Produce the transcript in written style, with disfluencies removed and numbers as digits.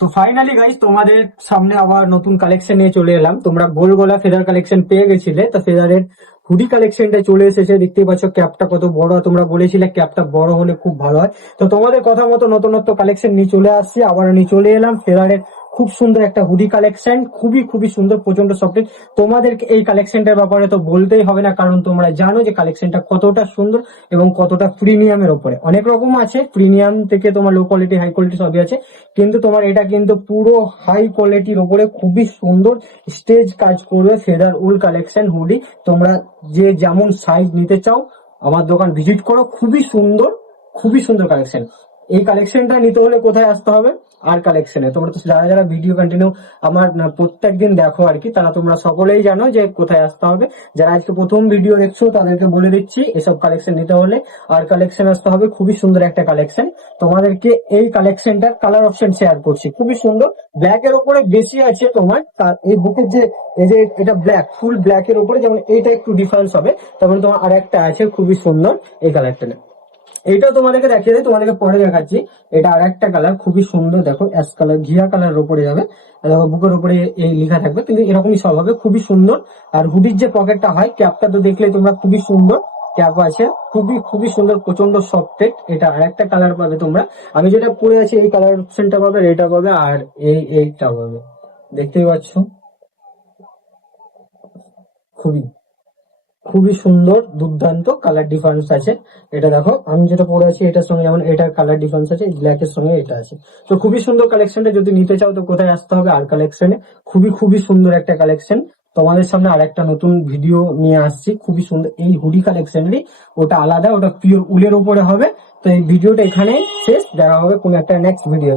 তো finally guys তোমাদের সামনে আবার নতুন কালেকশন নিয়ে চলে এলাম। তোমরা গোল গলা ফেদার কালেকশন পেয়ে গেছিলে, তো ফেদারের হুডি কালেকশনটা চলে এসেছে। দেখতেই পাচ্ছ ক্যাপটা কত বড়, তোমরা বলেছিলে ক্যাপটা বড় হলে খুব ভালো হয়। তো তোমাদের কথা মতো নতুনত্ব কালেকশন নিয়ে চলে আসছি, আবার নিয়ে চলে এলাম ফেদারের খুব সুন্দর একটা হুডি কালেকশন, খুবই খুবই সুন্দর, প্রচন্ড সফট। তোমাদেরকে এই কালেকশনটার ব্যাপারে তো বলতেই হবে না, কারণ তোমরা জানো যে কালেকশনটা কতটা সুন্দর এবং কতটা প্রিমিয়ামের ওপরে। অনেক রকম আছে, প্রিমিয়াম থেকে তোমার লো কোয়ালিটি হাই কোয়ালিটি সবই আছে, কিন্তু তোমার এটা কিন্তু পুরো হাই কোয়ালিটির ওপরে খুবই সুন্দর স্টেজ কাজ করবে ফেদার উল কালেকশন হুডি। তোমরা যে যেমন সাইজ নিতে চাও আমার দোকান ভিজিট করো, খুবই সুন্দর, খুবই সুন্দর কালেকশন। এই কালেকশনটা নিতে হলে কোথায় আসতে হবে? আর কালেকশনে। তোমরা তো যারা যারা ভিডিও কন্টিনিউ আমার প্রত্যেকদিন দেখো আর কি, তারা তোমরা সকলেই জানো যে কোথায় আসতে হবে। যারা আজকে প্রথম ভিডিও দেখছো তাদেরকে বলে দিচ্ছি, এসব কালেকশন নিতে হলে আর কালেকশন আসতে হবে। খুবই সুন্দর একটা কালেকশন। তোমাদেরকে এই কালেকশনটার কালার অপশন শেয়ার করছি, খুবই সুন্দর। ব্ল্যাক এর উপরে বেশি আছে তোমার, তার এই বুকের যে এই যে এটা ব্ল্যাক, ফুল ব্ল্যাক এর উপরে যেমন এইটা একটু ডিফারেন্স হবে, তারপরে তোমার আর একটা আছে খুবই সুন্দর এই কালারটা। এইটাও তোমাদেরকে দেখিয়ে দেয়, তোমাদেরকে পরে দেখাচ্ছি। এটা আর একটা কালার খুবই সুন্দর, দেখো অ্যাশ কালার, ঘিয়া কালারের উপরে যাবে। দেখো বুকের উপরে এই লেখা থাকবে, কিন্তু এরকমই সব হবে, খুবই সুন্দর। আর হুডির যে পকেটটা হয়, ক্যাপটা তো দেখলে তোমরা, খুবই সুন্দর ক্যাপ আছে, খুবই খুবই সুন্দর, প্রচন্ড সফট। এটা আর একটা কালার পাবে তোমরা। আমি যেটা পরে আছি এই কালার অপশনটা পাবে, এটা পাবে, আর এইটা পাবে। দেখতেই পাচ্ছ, খুবই খুবই সুন্দর, দুর্দান্ত কালার ডিফারেন্স আছে। এটা দেখো আমি যেটা পরে আছি এটার সঙ্গে যেমন এটার কালার ডিফারেন্স আছে, ব্ল্যাক এর সঙ্গে এটা আছে। তো খুবই সুন্দর কালেকশনটা, যদি নিতে চাও তো কোথায় আসতে হবে? আর কালেকশনে। খুবই খুবই সুন্দর একটা কালেকশন। তোমাদের সামনে আর একটা নতুন ভিডিও নিয়ে আসছি, খুবই সুন্দর এই হুডি কালেকশনেরই। ওটা আলাদা, ওটা পিওর উলের উপরে হবে। তো এই ভিডিওটা এখানেই শেষ, দেখা হবে কোন একটা নেক্সট ভিডিও।